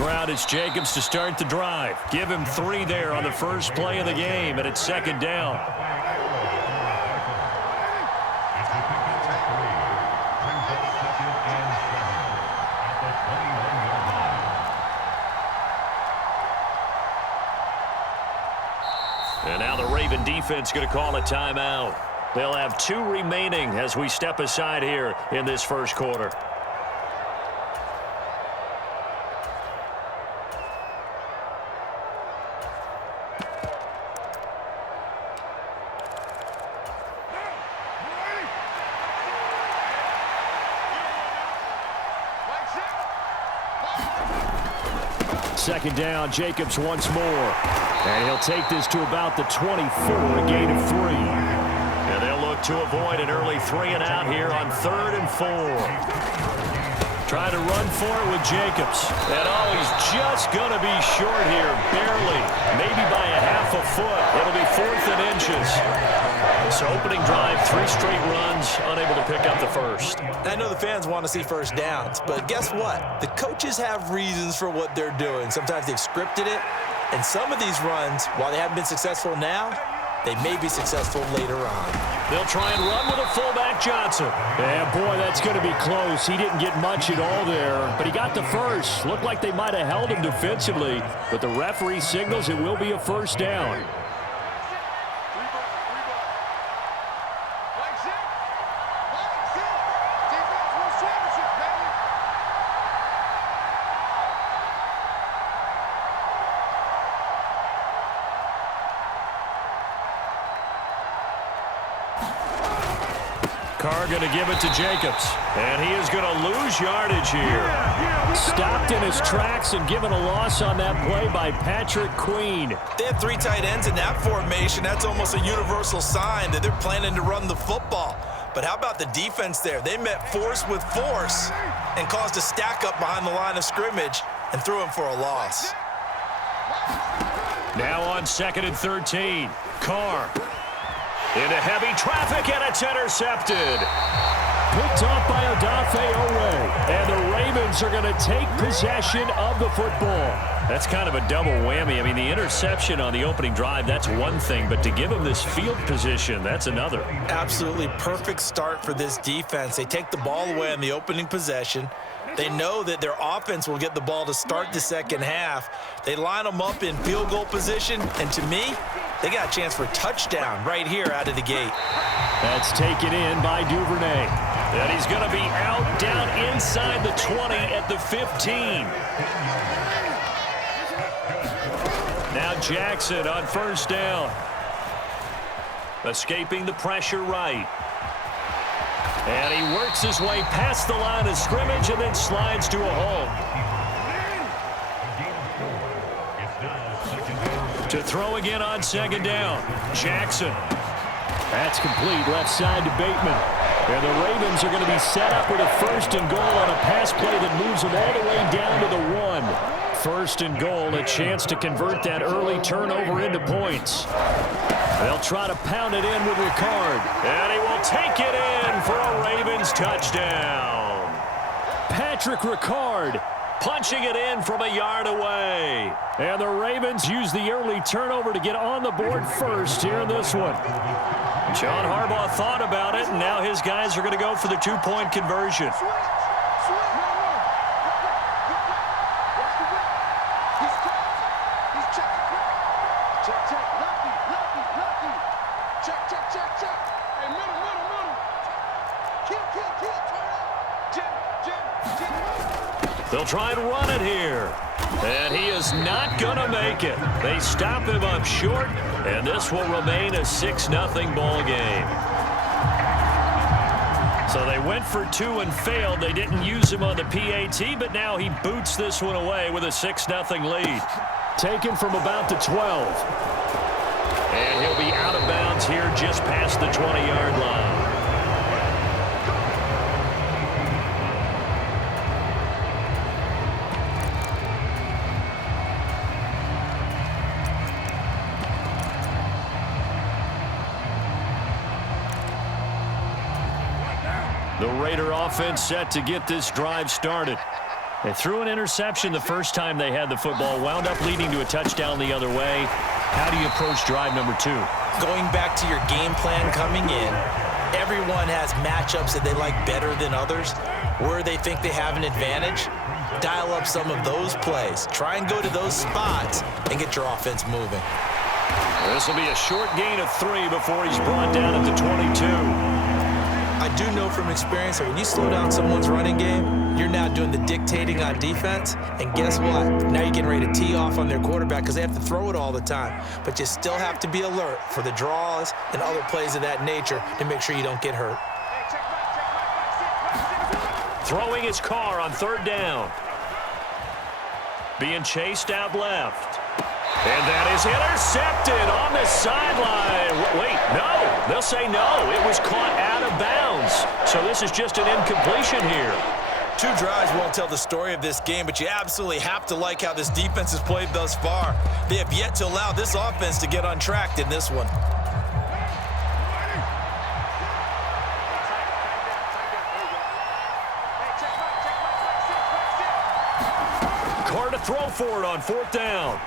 ground. It's Jacobs to start the drive. Give him 3 there on the first play of the game, and it's 2nd down. And now the Raven defense going to call a timeout. They'll have 2 remaining as we step aside here in this first quarter. Second down, Jacobs once more. And he'll take this to about the 24, a gain of 3. And they'll look to avoid an early 3-and-out here on 3rd and 4. Trying to run for it with Jacobs. And he's just going to be short here, barely. Maybe by a half a foot. It'll be 4th and inches. So opening drive, 3 straight runs, unable to pick up the first. I know the fans want to see first downs, but guess what? The coaches have reasons for what they're doing. Sometimes they've scripted it, and some of these runs, while they haven't been successful now, they may be successful later on. They'll try and run with a fullback, Johnson. Yeah, boy, that's going to be close. He didn't get much at all there, but he got the first. Looked like they might have held him defensively, but the referee signals it will be a first down. Carr going to give it to Jacobs. And he is going to lose yardage here. Stopped in his tracks and given a loss on that play by Patrick Queen. They have 3 tight ends in that formation. That's almost a universal sign that they're planning to run the football. But how about the defense there? They met force with force and caused a stack up behind the line of scrimmage and threw him for a loss. Now on 2nd and 13. Carr. Into heavy traffic, and it's intercepted. Picked off by Odafe Owe. And the Ravens are going to take possession of the football. That's kind of a double whammy. I mean, the interception on the opening drive, that's one thing. But to give them this field position, that's another. Absolutely perfect start for this defense. They take the ball away on the opening possession. They know that their offense will get the ball to start the second half. They line them up in field goal position. And to me, they got a chance for a touchdown right here out of the gate. That's taken in by Duvernay. And he's going to be out down inside the 20 at the 15. Now Jackson on first down. Escaping the pressure right. And he works his way past the line of scrimmage and then slides to a halt. To throw again on 2nd down. Jackson. That's complete left side to Bateman. And the Ravens are going to be set up with a 1st and goal on a pass play that moves them all the way down to the 1. 1st and goal, a chance to convert that early turnover into points. They'll try to pound it in with Ricard. And he will take it in for a Ravens touchdown. Patrick Ricard punching it in from a yard away. And the Ravens use the early turnover to get on the board first here in this one. John Harbaugh thought about it, and now his guys are going to go for the 2-point conversion. They'll try and run it here. And he is not going to make it. They stop him up short, and this will remain a 6-0 ball game. So they went for 2 and failed. They didn't use him on the PAT, but now he boots this one away with a 6-0 lead. Taken from about the 12. And he'll be out of bounds here just past the 20-yard line. The Raider offense set to get this drive started. They threw an interception the first time they had the football, wound up leading to a touchdown the other way. How do you approach drive number 2? Going back to your game plan coming in, everyone has matchups that they like better than others, where they think they have an advantage. Dial up some of those plays. Try and go to those spots and get your offense moving. This will be a short gain of 3 before he's brought down at the 22. I do know from experience that when you slow down someone's running game, you're now doing the dictating on defense. And guess what? Now you're getting ready to tee off on their quarterback because they have to throw it all the time. But you still have to be alert for the draws and other plays of that nature to make sure you don't get hurt. Throwing his car on 3rd down. Being chased out left. And that is intercepted on the sideline. Wait, no. They'll say no. It was caught out of bounds. So this is just an incompletion here. 2 drives won't tell the story of this game, but you absolutely have to like how this defense has played thus far. They have yet to allow this offense to get untracked in this one. Carr to throw for it on 4th down.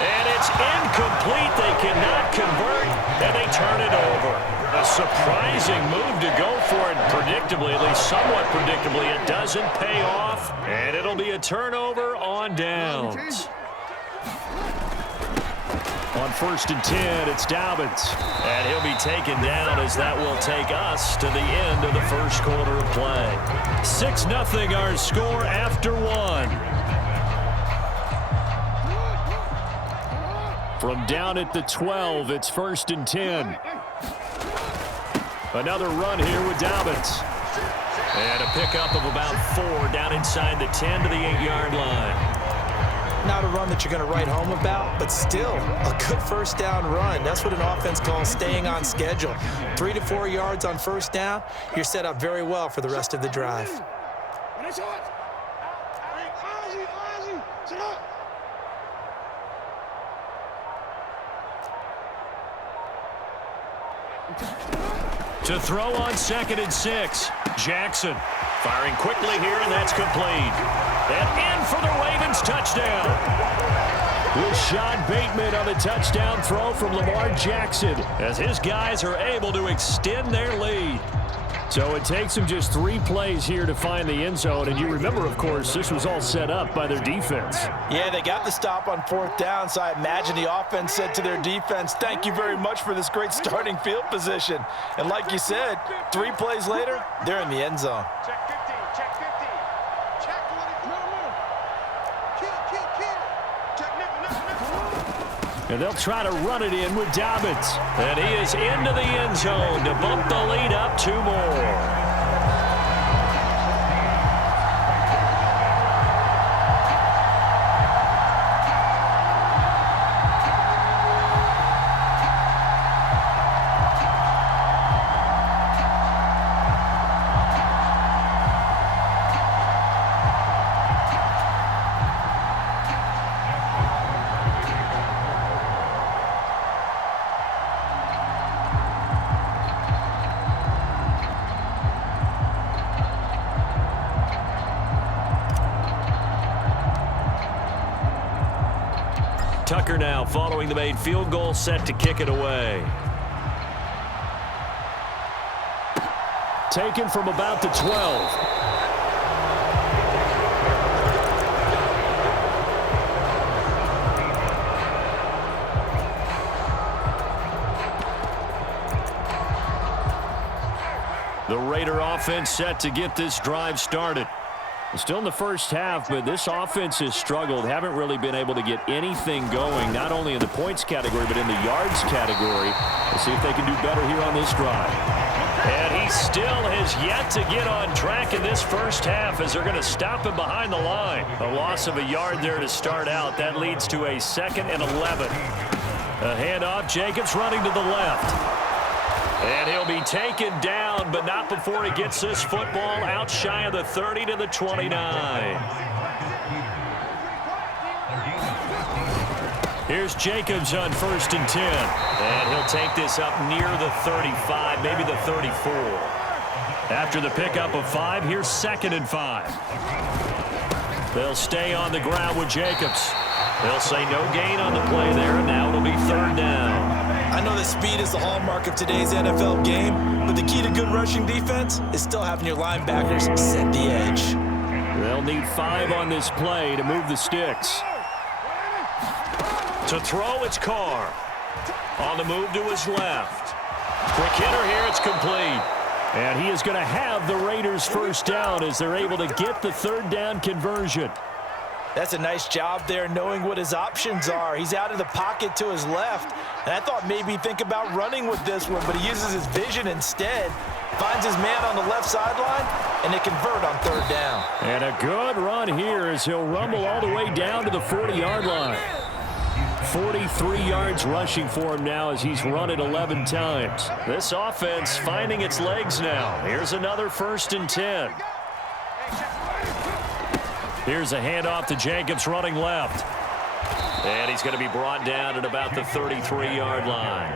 And it's incomplete. They cannot convert, and they turn it over. A surprising move to go for it. Predictably, at least somewhat predictably, it doesn't pay off, and it'll be a turnover on downs. On 1st and 10, it's Dobbins. And he'll be taken down as that will take us to the end of the first quarter of play. 6-0 our score after 1. From down at the 12, it's 1st and 10. Another run here with Dobbins. And a pickup of about 4 down inside the 10 to the 8-yard line. Not a run that you're going to write home about, but still a good 1st down run. That's what an offense calls staying on schedule. 3 to 4 yards on 1st down, you're set up very well for the rest of the drive. To throw on 2nd and 6, Jackson firing quickly here, and that's complete. And in for the Ravens touchdown. Rashad Bateman on the touchdown throw from Lamar Jackson as his guys are able to extend their lead. So it takes them just 3 plays here to find the end zone. And you remember, of course, this was all set up by their defense. Yeah, they got the stop on 4th down, so I imagine the offense said to their defense, thank you very much for this great starting field position. And like you said, 3 plays later, they're in the end zone. Check 50, check 50. Check what And they'll try to run it in with Dobbins. And he is into the end zone to bump the lead up 2 more. Tucker now following the made field goal, set to kick it away. Taken from about the 12. The Raider offense set to get this drive started. Still in the first half, but this offense has struggled. Haven't really been able to get anything going, not only in the points category, but in the yards category. We'll see if they can do better here on this drive. And he still has yet to get on track in this first half as they're going to stop him behind the line. A loss of a yard there to start out. That leads to a 2nd and 11. A handoff, Jacobs running to the left. And he'll be taken down, but not before he gets this football out shy of the 30 to the 29. Here's Jacobs on 1st and 10. And he'll take this up near the 35, maybe the 34. After the pickup of 5, here's 2nd and 5. They'll stay on the ground with Jacobs. They'll say no gain on the play there, and now it'll be 3rd down. I know that speed is the hallmark of today's NFL game, but the key to good rushing defense is still having your linebackers set the edge. They'll need 5 on this play to move the sticks. To throw, it's Carr. On the move to his left. Quick hitter here, it's complete. And he is going to have the Raiders' 1st down as they're able to get the 3rd down conversion. That's a nice job there knowing what his options are. He's out of the pocket to his left. And I thought maybe he'd think about running with this one, but he uses his vision instead. Finds his man on the left sideline, and they convert on 3rd down. And a good run here as he'll rumble all the way down to the 40-yard line. 43 yards rushing for him now as he's run it 11 times. This offense finding its legs now. Here's another 1st and 10. Here's a handoff to Jacobs running left. And he's going to be brought down at about the 33-yard line.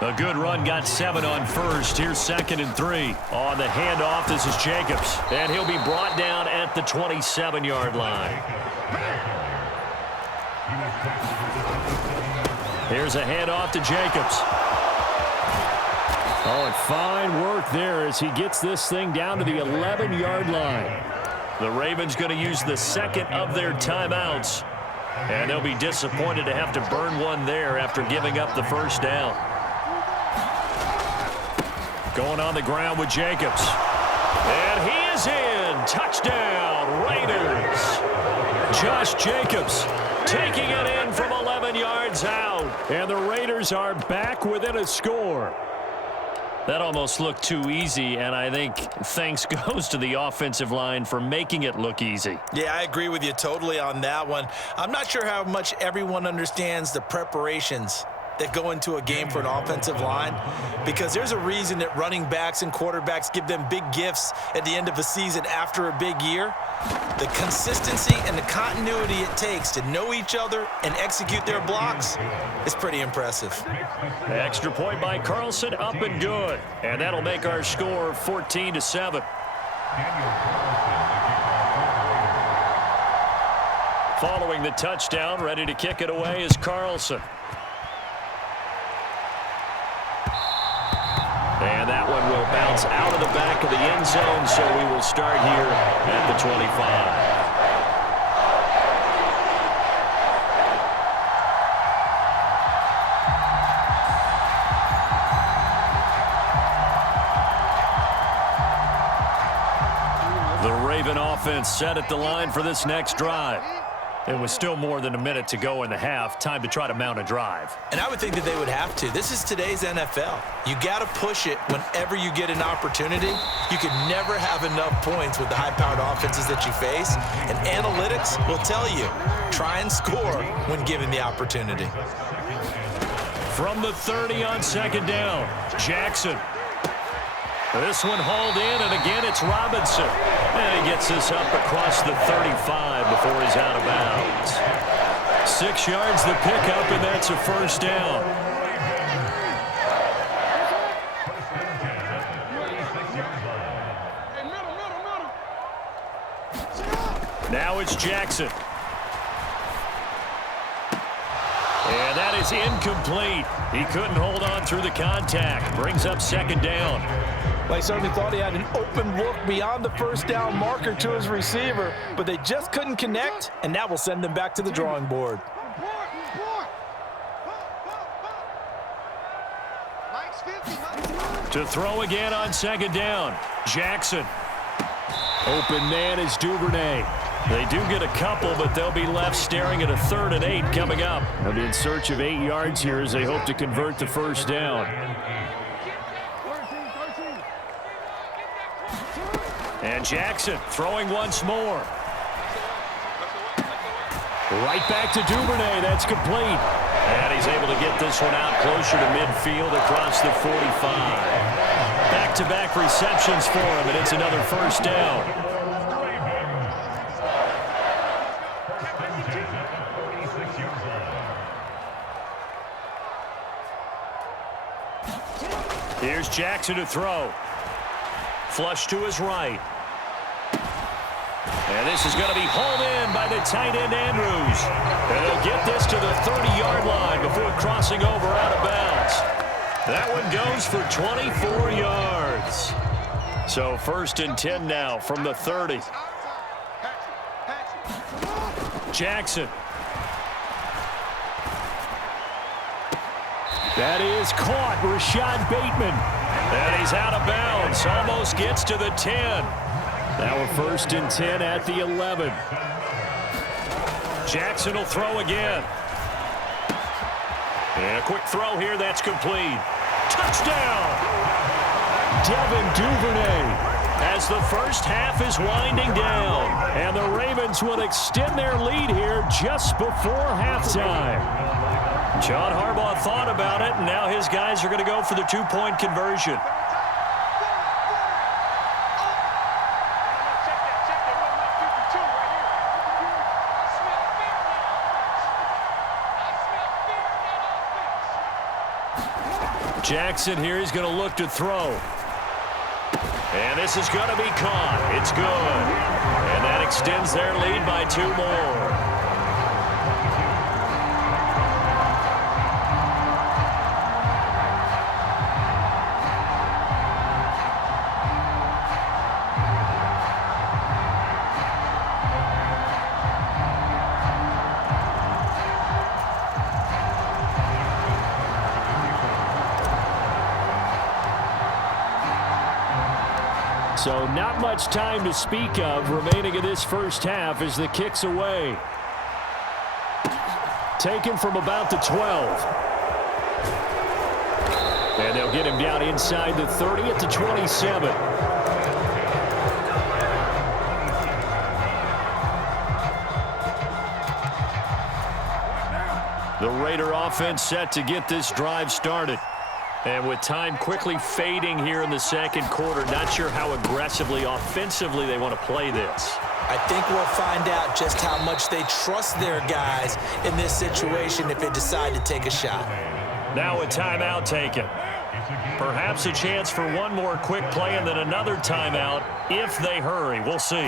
A good run, got 7 on 1st. Here's 2nd and 3. On the handoff, this is Jacobs. And he'll be brought down at the 27-yard line. Here's a handoff to Jacobs. Oh, and fine work there as he gets this thing down to the 11-yard line. The Ravens going to use the 2nd of their timeouts. And they'll be disappointed to have to burn one there after giving up the 1st down. Going on the ground with Jacobs. And he is in. Touchdown, Raiders. Josh Jacobs taking it in from 11 yards out. And the Raiders are back within a score. That almost looked too easy, and I think thanks goes to the offensive line for making it look easy. Yeah, I agree with you totally on that one. I'm not sure how much everyone understands the preparations that go into a game for an offensive line, because there's a reason that running backs and quarterbacks give them big gifts at the end of a season after a big year. The consistency and the continuity it takes to know each other and execute their blocks is pretty impressive. Extra point by Carlson, up and good. And that'll make our score 14-7. Following the touchdown, ready to kick it away is Carlson. And that one will bounce out of the back of the end zone, so we will start here at the 25. The Raven offense set at the line for this next drive. It was still more than a minute to go in the half. Time to try to mount a drive. And I would think that they would have to. This is today's NFL. You got to push it whenever you get an opportunity. You can never have enough points with the high-powered offenses that you face. And analytics will tell you, try and score when given the opportunity. From the 30 on 2nd down, Jackson. This one hauled in, and again it's Robinson. And he gets this up across the 35 before he's out of bounds. 6 yards the pickup, and that's a 1st down. Now it's Jackson. And that is incomplete. He couldn't hold on through the contact. Brings up 2nd down. Well, he certainly thought he had an open look beyond the 1st down marker to his receiver, but they just couldn't connect, and that will send them back to the drawing board. To throw again on 2nd down, Jackson. Open man is Duvernay. They do get a couple, but they'll be left staring at a 3rd and 8 coming up. They'll be in search of 8 yards here as they hope to convert the 1st down. And Jackson throwing once more. Right back to Duvernay. That's complete. And he's able to get this one out closer to midfield across the 45. Back-to-back receptions for him, and it's another 1st down. Here's Jackson to throw. Flush to his right. And this is going to be hauled in by the tight end, Andrews. And he'll get this to the 30-yard line before crossing over out of bounds. That one goes for 24 yards. So 1st and 10 now from the 30. Jackson. That is caught. Rashad Bateman. And he's out of bounds. Almost gets to the 10. Now a 1st and 10 at the 11. Jackson will throw again. And a quick throw here. That's complete. Touchdown! Devin Duvernay. As the first half is winding down. And the Ravens will extend their lead here just before halftime. John Harbaugh thought about it, and now his guys are going to go for the 2-point conversion. Jackson here is going to look to throw. And this is going to be caught. It's good. And that extends their lead by 2 more. So not much time to speak of remaining in this first half as the kick's away. Taken from about the 12. And they'll get him down inside the 30 at the 27. The Raider offense set to get this drive started. And with time quickly fading here in the second quarter, not sure how aggressively, offensively they want to play this. I think we'll find out just how much they trust their guys in this situation if they decide to take a shot. Now a timeout taken. Perhaps a chance for one more quick play and then another timeout if they hurry. We'll see.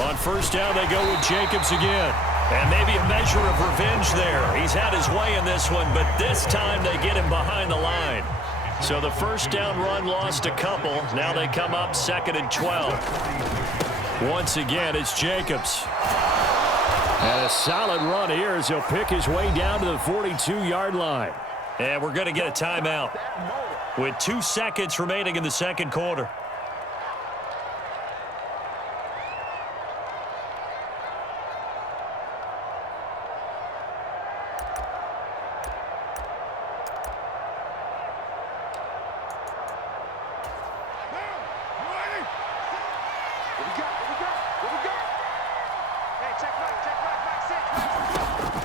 On 1st down, they go with Jacobs again. And maybe a measure of revenge there. He's had his way in this one, but this time they get him behind the line. So the 1st down run lost a couple. Now they come up 2nd and 12. Once again, it's Jacobs. And a solid run here as he'll pick his way down to the 42-yard line. And we're going to get a timeout with 2 seconds remaining in the second quarter.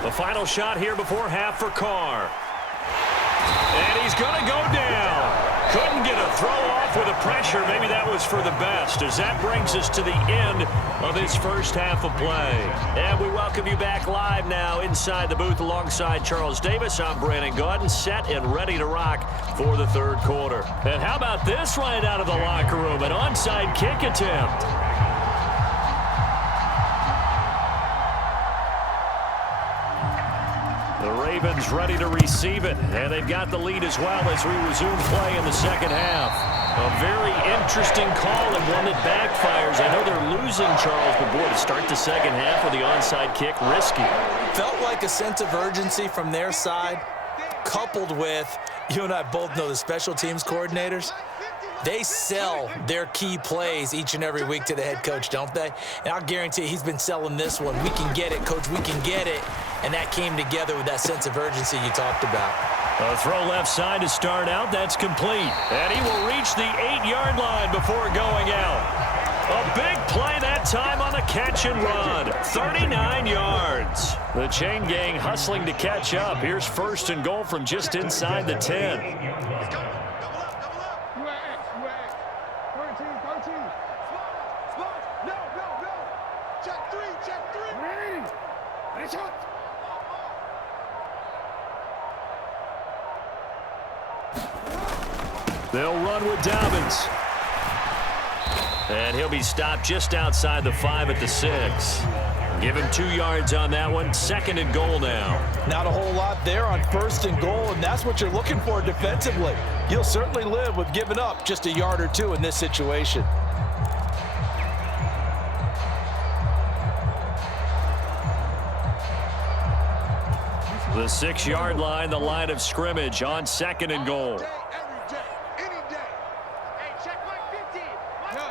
The final shot here before half for Carr. And he's going to go down. Couldn't get a throw off with the pressure. Maybe that was for the best, as that brings us to the end of this first half of play. And we welcome you back live now inside the booth alongside Charles Davis. I'm Brandon Gaudin, set and ready to rock for the third quarter. And how about this right out of the locker room? An onside kick attempt. The Ravens ready to receive it, and they've got the lead as well as we resume play in the second half. A very interesting call and one that backfires. I know they're losing, Charles, but boy, to start the second half with the onside kick, risky. Felt like a sense of urgency from their side, coupled with, you and I both know the special teams coordinators. They sell their key plays each and every week to the head coach, don't they? And I'll guarantee he's been selling this one. We can get it, coach, we can get it. And that came together with that sense of urgency you talked about. A throw left side to start out. That's complete. And he will reach the 8-yard line before going out. A big play that time on the catch and run. 39 yards. The chain gang hustling to catch up. Here's 1st and goal from just inside the 10. They'll run with Dobbins. And he'll be stopped just outside the 5 at the 6. Give him 2 yards on that one. 2nd and goal now. Not a whole lot there on 1st and goal, and that's what you're looking for defensively. You'll certainly live with giving up just a yard or 2 in this situation. The 6-yard line, the line of scrimmage on 2nd and goal. Every day, any day. Hey, check Mike 50. Check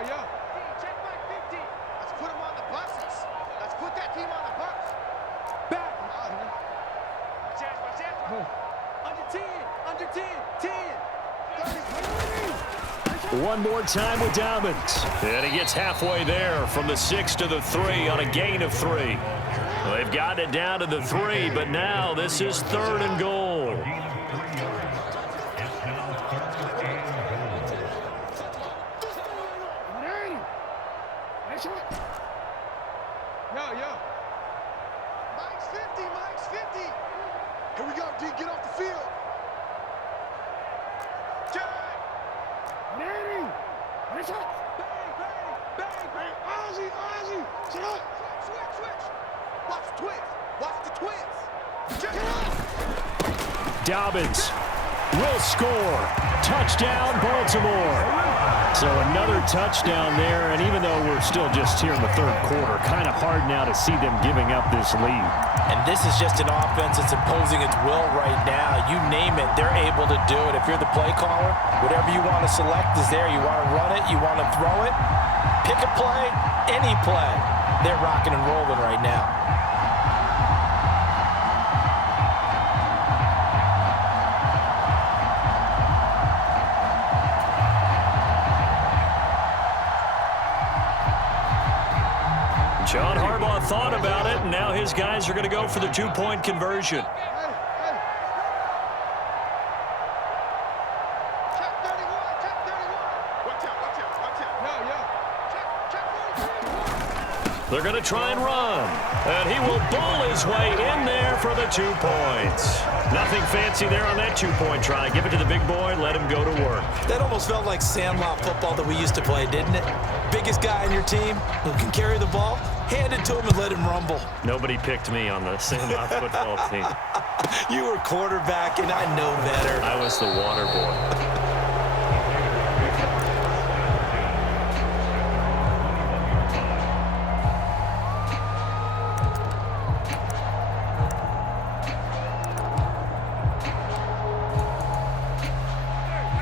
Mike 50. Let's put him on the buses. Let's put that team on the bus. Back. Under 10. Under 10. 10. One more time with Dobbins. And he gets halfway there from the 6 to the 3 on a gain of 3. Well, they've got it down to the 3, but now this is 3rd and goal. Mike's 50. Mike's 50. Here we go, D. Get off the field. Manning. Bang, bang, bang. Ozzy. Shut up. Switch. Watch the twins. Watch the twins. Check it out. Dobbins will score. Touchdown, Baltimore. So another touchdown there, and even though we're still just here in the 3rd quarter, kind of hard now to see them giving up this lead. And this is just an offense that's imposing its will right now. You name it, they're able to do it. If you're the play caller, whatever you want to select is there. You want to run it, you want to throw it, pick a play, any play. They're rocking and rolling right now. John Harbaugh thought about it, and now his guys are going to go for the 2-point conversion. Check 31. Watch out. Check 43. They're going to try and run, and he will bull his way in there for the 2 points. Nothing fancy there on that 2-point try. Give it to the big boy, let him go to work. That almost felt like sandlot football that we used to play, didn't it? Biggest guy on your team who can carry the ball, hand it to him and let him rumble. Nobody picked me on the sandlot football team. You were quarterback, and I know better. I was the water boy.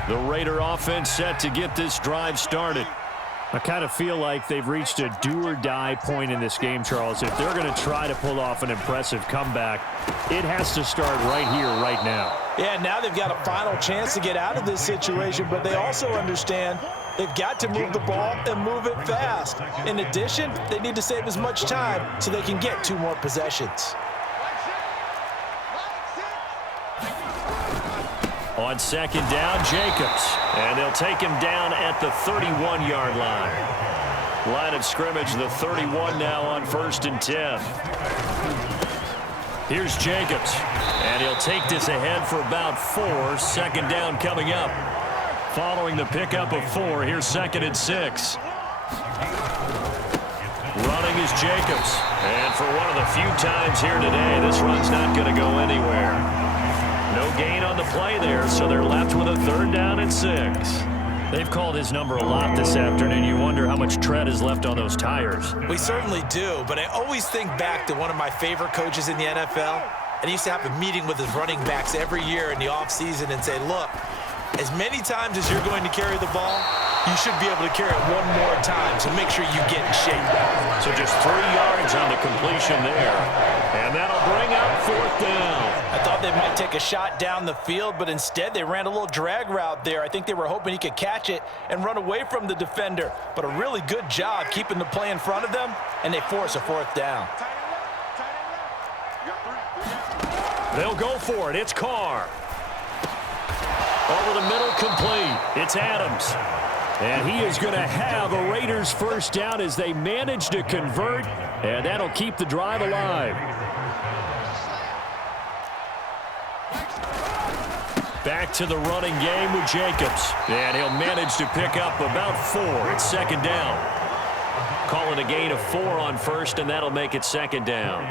The Raider offense set to get this drive started. I kind of feel like they've reached a do-or-die point in this game, Charles. If they're going to try to pull off an impressive comeback, it has to start right here, right now. Yeah, now they've got a final chance to get out of this situation, but they also understand they've got to move the ball and move it fast. In addition, they need to save as much time so they can get 2 more possessions. On 2nd down, Jacobs. And they'll take him down at the 31-yard line. Line of scrimmage, the 31 now on 1st and 10. Here's Jacobs. And he'll take this ahead for about 4. 2nd down coming up. Following the pickup of 4, here's 2nd and 6. Running is Jacobs. And for one of the few times here today, this run's not going to go anywhere. No gain on the play there, so they're left with a 3rd down and 6. They've called his number a lot this afternoon. You wonder how much tread is left on those tires. We certainly do, but I always think back to one of my favorite coaches in the NFL, and he used to have a meeting with his running backs every year in the offseason and say, look, as many times as you're going to carry the ball, you should be able to carry it 1 more time, so make sure you get in shape. So just 3 yards on the completion there, and that'll bring up 4th down. I thought they might take a shot down the field, but instead they ran a little drag route there. I think they were hoping he could catch it and run away from the defender, but a really good job keeping the play in front of them, and they force a 4th down. They'll go for it. It's Carr. Over the middle, complete. It's Adams. And he is going to have a Raiders 1st down as they manage to convert, and that'll keep the drive alive. Back to the running game with Jacobs. And he'll manage to pick up about 4. It's second down. Call it a gain of 4 on first, and that'll make it second down.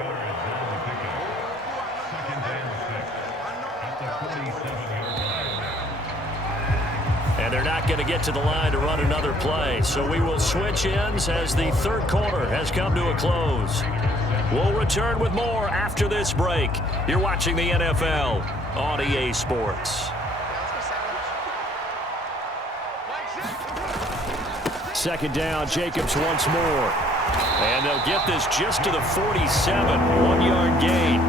And they're not going to get to the line to run another play. So we will switch ends as the third quarter has come to a close. We'll return with more after this break. You're watching the NFL on EA Sports. Second down, Jacobs once more. And they'll get this just to the 47, 1-yard gain.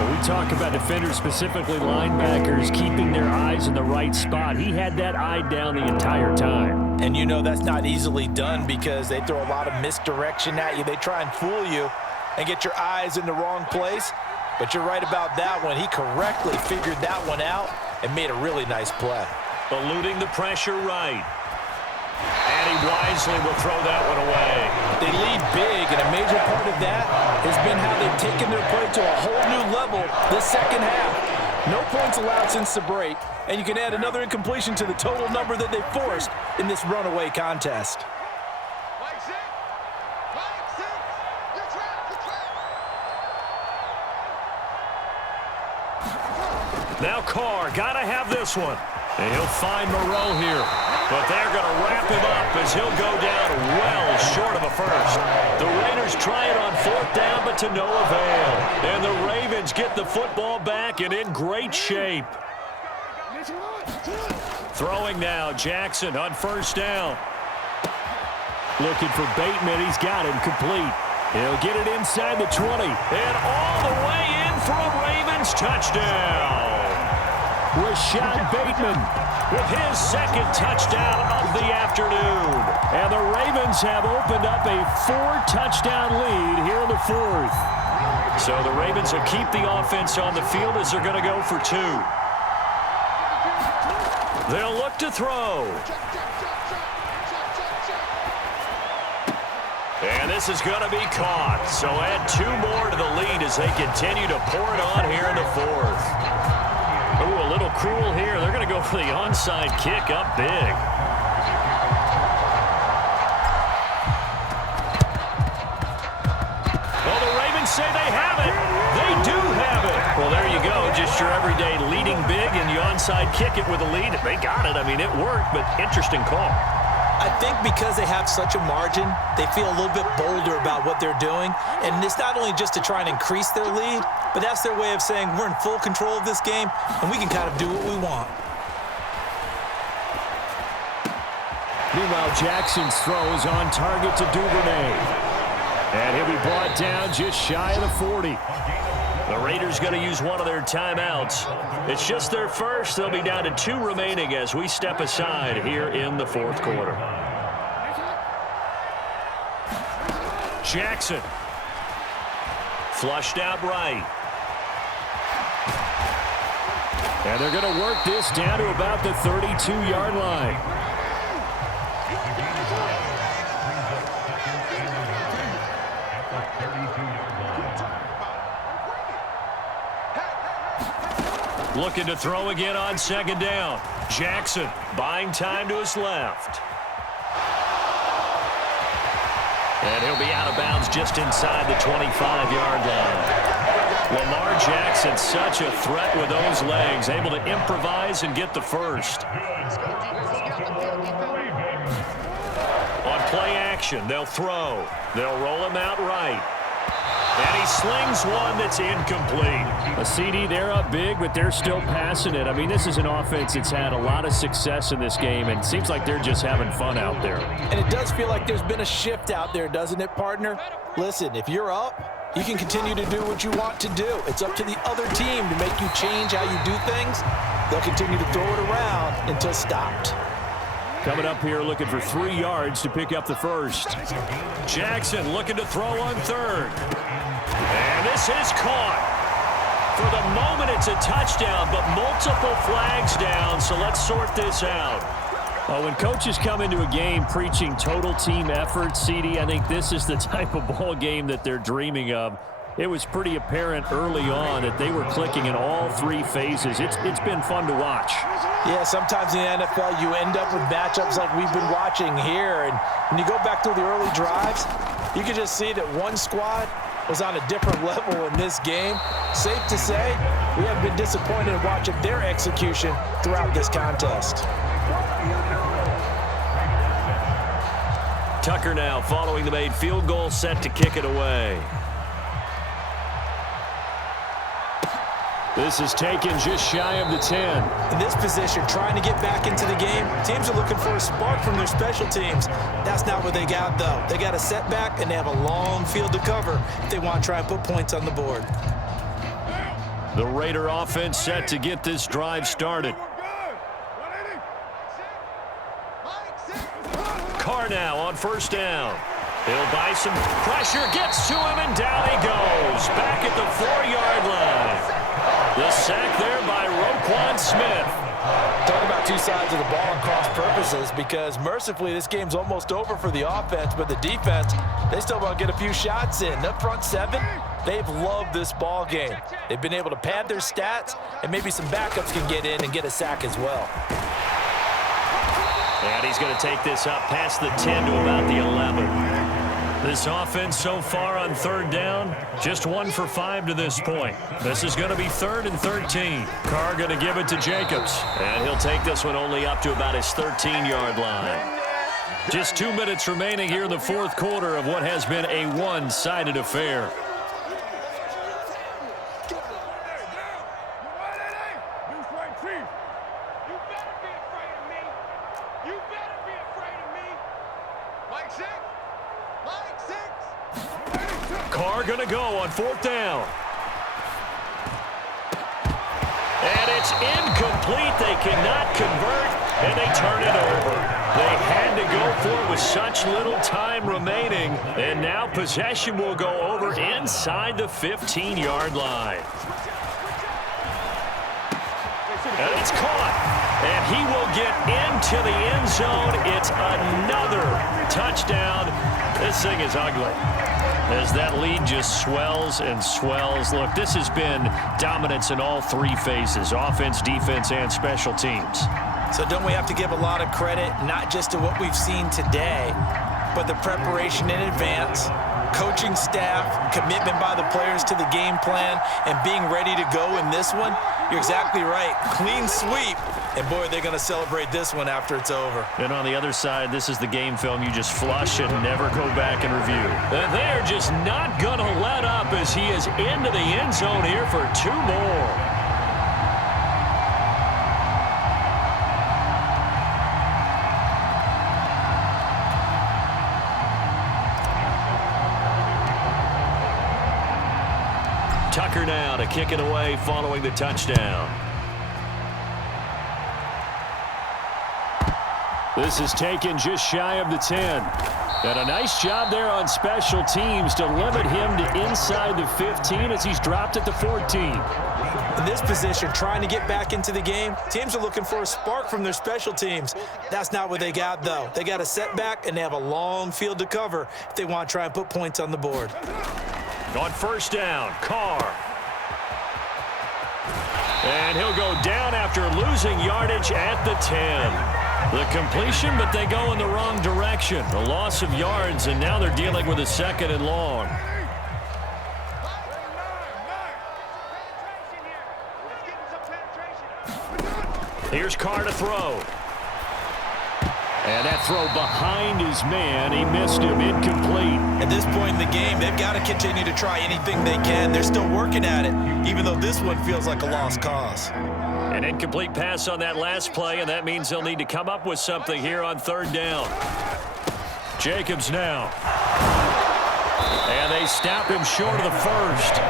When we talk about defenders, specifically linebackers, keeping their eyes in the right spot, he had that eye down the entire time. And you know that's not easily done because they throw a lot of misdirection at you. They try and fool you and get your eyes in the wrong place. But you're right about that one. He correctly figured that one out and made a really nice play. Eluding the pressure right. And he wisely will throw that one away. They lead big, and a major part of that has been how they've taken their play to a whole new level this second half. No points allowed since the break, and you can add another incompletion to the total number that they forced in this runaway contest. Now Carr, gotta have this one. And he'll find Moreau here. But they're going to wrap him up as he'll go down well short of a first. The Raiders try it on 4th down, but to no avail. And the Ravens get the football back and in great shape. Throwing now, Jackson on 1st down. Looking for Bateman. He's got him complete. He'll get it inside the 20. And all the way in for a Ravens touchdown. Rashad Bateman with his second touchdown of the afternoon. And the Ravens have opened up a 4-touchdown lead here in the 4th. So the Ravens will keep the offense on the field as they're going to go for 2. They'll look to throw. And this is going to be caught. So add 2 more to the lead as they continue to pour it on here in the 4th. Ooh, a little cruel here. They're going to go for the onside kick up big. Well, the Ravens say they have it. They do have it. Well, there you go. Just your everyday leading big, and you onside kick it with a lead. They got it. I mean, it worked, but interesting call. I think because they have such a margin, they feel a little bit bolder about what they're doing. And it's not only just to try and increase their lead, but that's their way of saying we're in full control of this game, and we can kind of do what we want. Meanwhile, Jackson's throw is on target to Duvernay. And he'll be brought down just shy of the 40. The Raiders going to use one of their timeouts. It's just their first. They'll be down to 2 remaining as we step aside here in the 4th quarter. Jackson. Flushed out right. And they're going to work this down to about the 32-yard line. Looking to throw again on 2nd down. Jackson buying time to his left. And he'll be out of bounds just inside the 25-yard line. Lamar Jackson, such a threat with those legs, able to improvise and get the first. On play action, they'll throw. They'll roll him out right. And he slings one that's incomplete. A CD, they're up big, but they're still passing it. I mean, this is an offense that's had a lot of success in this game, and it seems like they're just having fun out there. And it does feel like there's been a shift out there, doesn't it, partner? Listen, if you're up, you can continue to do what you want to do. It's up to the other team to make you change how you do things. They'll continue to throw it around until stopped. Coming up here looking for 3 yards to pick up the first. Jackson looking to throw on 3rd. And this is caught. For the moment, it's a touchdown, but multiple flags down, so let's sort this out. When coaches come into a game preaching total team effort, CD, I think this is the type of ball game that they're dreaming of. It was pretty apparent early on that they were clicking in all three phases. It's been fun to watch. Yeah, sometimes in the NFL you end up with matchups like we've been watching here. And when you go back to the early drives, you can just see that one squad was on a different level in this game. Safe to say, we have been disappointed in watching their execution throughout this contest. Tucker now following the made field goal, set to kick it away. This is taken just shy of the 10. In this position, trying to get back into the game, teams are looking for a spark from their special teams. That's not what they got, though. They got a setback, and they have a long field to cover if they want to try and put points on the board. The Raider offense set to get this drive started. Carr now on first down. He'll buy some pressure, gets to him, and down he goes. Back at the 4-yard line. The sack there by Roquan Smith. Talk about two sides of the ball and cross purposes, because mercifully this game's almost over for the offense, but the defense, they still want to get a few shots in. Up front seven, they've loved this ball game. They've been able to pad their stats, and maybe some backups can get in and get a sack as well. And he's going to take this up past the 10 to about the 11. This offense so far on third down, just 1 for 5 to this point. This is going to be 3rd and 13. Carr going to give it to Jacobs. And he'll take this one only up to about his 13-yard line. Just 2 minutes remaining here in the fourth quarter of what has been a one-sided affair. Carr going to go on 4th down. And it's incomplete. They cannot convert, and they turn it over. They had to go for it with such little time remaining, and now possession will go over inside the 15-yard line. And it's caught, and he will get into the end zone. It's another touchdown. This thing is ugly as that lead just swells and swells. Look, this has been dominance in all three phases, offense, defense, and special teams. So don't we have to give a lot of credit, not just to what we've seen today, but the preparation in advance, coaching staff, commitment by the players to the game plan, and being ready to go in this one? You're exactly right. Clean sweep. And, boy, they're going to celebrate this one after it's over. And on the other side, this is the game film you just flush and never go back and review. And they're just not going to let up as he is into the end zone here for 2 more. Tucker now to kick it away following the touchdown. This is taken just shy of the 10. And a nice job there on special teams to limit him to inside the 15 as he's dropped at the 14. In this position, trying to get back into the game, teams are looking for a spark from their special teams. That's not what they got, though. They got a setback, and they have a long field to cover if they want to try and put points on the board. On first down, Carr. And he'll go down after losing yardage at the 10. The completion, but they go in the wrong direction. A loss of yards, and now they're dealing with a 2nd and long. Here's Carr to throw. And that throw behind his man, he missed him, incomplete. At this point in the game, they've got to continue to try anything they can. They're still working at it, even though this one feels like a lost cause. An incomplete pass on that last play, and that means they'll need to come up with something here on 3rd down. Jacobs now. And they stop him short of the 1st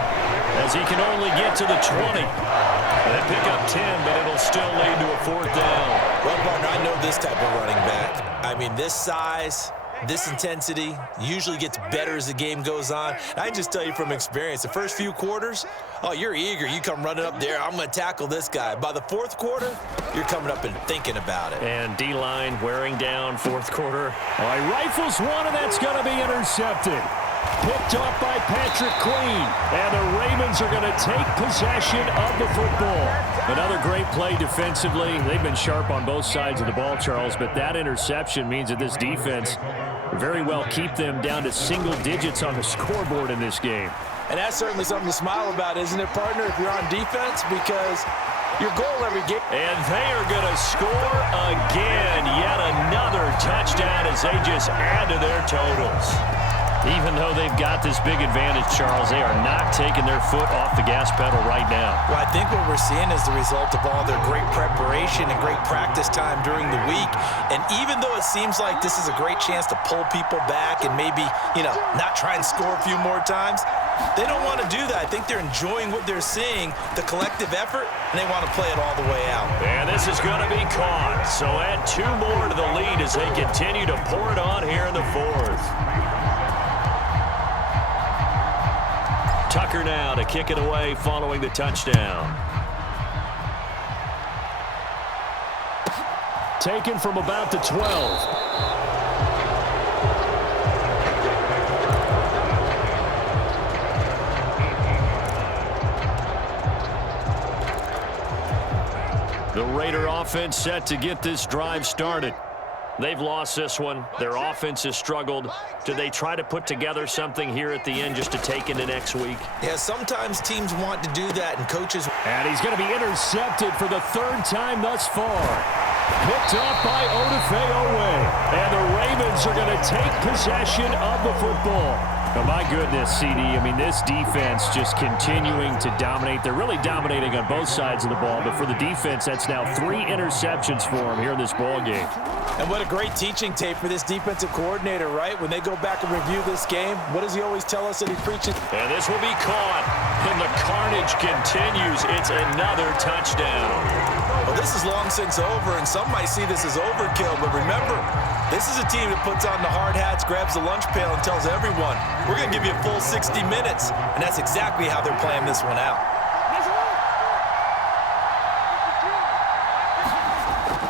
as he can only get to the 20. They pick up 10, but it'll still lead to a 4th down. Well, partner, I know this type of running back. I mean, this size, this intensity usually gets better as the game goes on. And I can just tell you from experience, the first few quarters, oh, you're eager. You come running up there, I'm going to tackle this guy. By the 4th quarter, you're coming up and thinking about it. And D-line wearing down 4th quarter. All right, rifles one, and that's going to be intercepted. Picked up by Patrick Queen. And the Ravens are going to take possession of the football. Another great play defensively. They've been sharp on both sides of the ball, Charles, but that interception means that this defense very well keep them down to single digits on the scoreboard in this game. And that's certainly something to smile about, isn't it, partner, if you're on defense? Because your goal every game. And they are going to score again. Yet another touchdown as they just add to their totals. Even though they've got this big advantage, Charles, they are not taking their foot off the gas pedal right now. Well, I think what we're seeing is the result of all their great preparation and great practice time during the week. And even though it seems like this is a great chance to pull people back and maybe, not try and score a few more times, they don't want to do that. I think they're enjoying what they're seeing, the collective effort, and they want to play it all the way out. And this is going to be caught. So add 2 more to the lead as they continue to pour it on here in the 4th. Tucker now to kick it away following the touchdown. Taken from about the 12. The Raider offense set to get this drive started. They've lost this one. Their offense has struggled. Do they try to put together something here at the end just to take into next week? Yeah, sometimes teams want to do that, and coaches... And he's going to be intercepted for the 3rd time thus far. Picked up by Odafe Owe. And the Ravens are going to take possession of the football. Oh, my goodness, CD. I mean, this defense just continuing to dominate. They're really dominating on both sides of the ball, but for the defense, that's now 3 interceptions for them here in this ball game. And what a great teaching tape for this defensive coordinator, right? When they go back and review this game, what does he always tell us that he preaches? And this will be caught. And the carnage continues. It's another touchdown. Well, this is long since over, and some might see this as overkill, but remember, this is a team that puts on the hard hats, grabs the lunch pail, and tells everyone, we're going to give you a full 60 minutes, and that's exactly how they're playing this one out.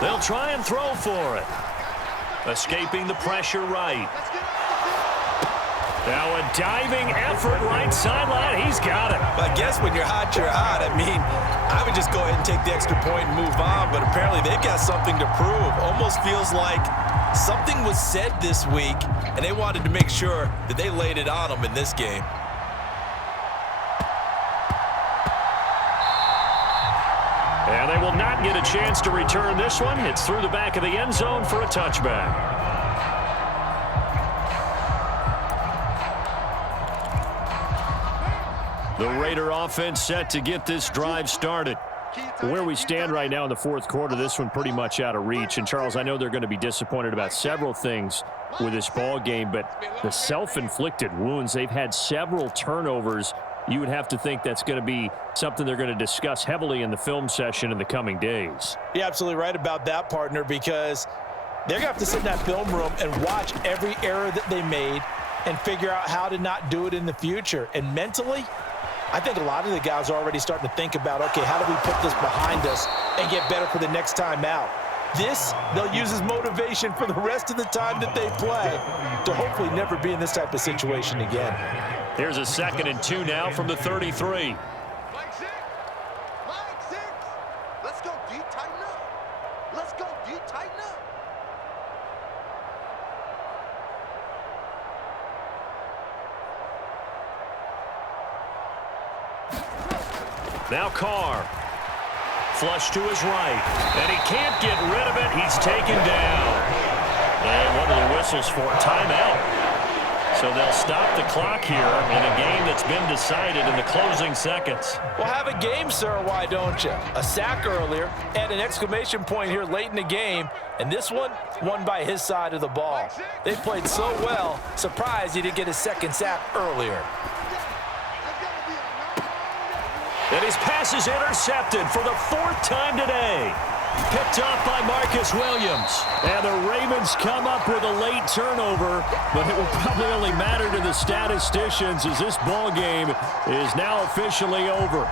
They'll try and throw for it. Escaping the pressure right. Now a diving effort right sideline. He's got it. But I guess when you're hot, you're hot. I mean, I would just go ahead and take the extra point and move on, but apparently they've got something to prove. Almost feels like something was said this week, and they wanted to make sure that they laid it on them in this game. And they will not get a chance to return this one. It's through the back of the end zone for a touchback. The Raider offense set to get this drive started. Where we stand right now in the 4th quarter, this one pretty much out of reach. And, Charles, I know they're going to be disappointed about several things with this ball game, but the self-inflicted wounds, they've had several turnovers. You would have to think that's going to be something they're going to discuss heavily in the film session in the coming days. You're absolutely right about that, partner, because they're going to have to sit in that film room and watch every error that they made and figure out how to not do it in the future. And mentally, I think a lot of the guys are already starting to think about, okay, how do we put this behind us and get better for the next time out? This, they'll use as motivation for the rest of the time that they play to hopefully never be in this type of situation again. Here's a 2nd and 2 now from the 33. Line 6. Let's go, D. Tighten up. Let's go, D. Tighten up. Now Carr. Flush to his right. And he can't get rid of it. He's taken down. And what are the whistles for? Timeout. So they'll stop the clock here in a game that's been decided in the closing seconds. Well, have a game, sir, why don't you? A sack earlier and an exclamation point here late in the game. And this one, won by his side of the ball. They played so well, surprised he didn't get his 2nd sack earlier. And his pass is intercepted for the 4th time today. Picked off by Marcus Williams. And the Ravens come up with a late turnover, but it will probably only matter to the statisticians as this ball game is now officially over.